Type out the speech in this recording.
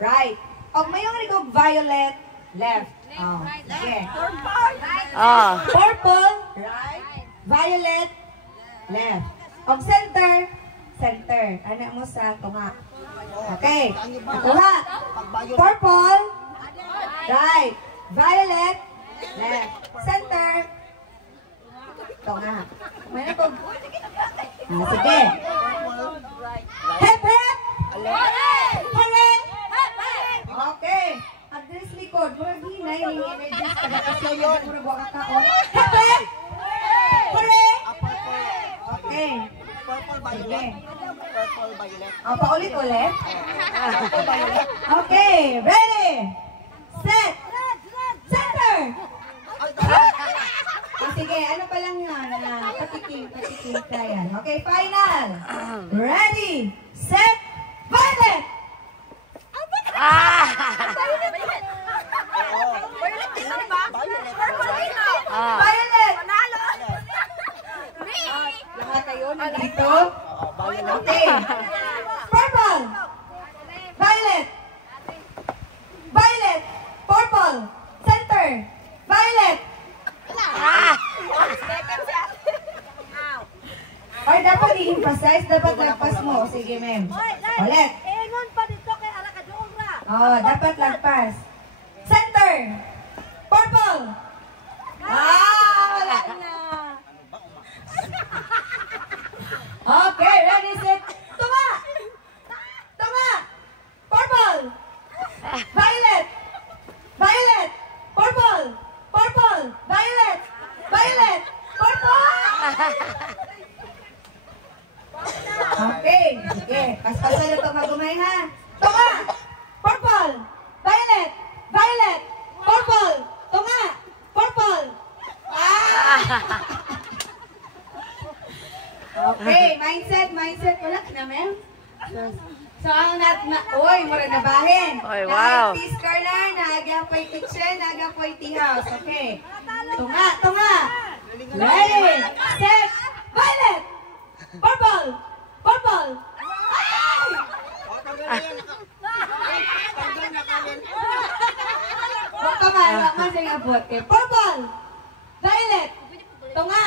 right. O mayong rigog violet, left. Oh, sige. Purple, right. Violet, left. O center, center. Ano mo sa tunga? Okay. Tunga. Purple, right. Violet, left. Center, tunga. May na po. Sige. Hep, hep. Correct. Okay. Address likod. Murag hinay. Energy. Taga-kasayon. Murag wakakaon. Hep, hep. Correct. Okay. Purple violet. Purple violet. Paulit-ulit. Okay. Ready. Set. Center. Sige, ano pa lang yun? Patiking tayan. Okay, final. Ready, set, violet! Violet! Lahat kayo nandito? Okay. Purple! Violet! Violet! Purple! Center! Violet! Or dapat i-emphasize, dapat lagpas mo. Sige, ma'am. Ulit. Oh, dapat lagpas. Center. Purple. Wala na. Okay, ready, set. Tunga. Tunga. Purple. Violet. Violet. Purple. Purple. Violet. Violet. Purple. Okay. Sige. Pas-pasan ito magumay ha. Tunga. Purple. Violet. Violet. Purple. Tunga. Purple. Okay. Mindset. Wala ka na, ma'am. So, ang uy, mura na bahin. Oy, wow. Peace corner, nagapoy kitchen, nagapoy tea house. Okay. Tunga. Ready, set, violet, purple. Huwag ka man, sige abot. Purple, violet, tunga.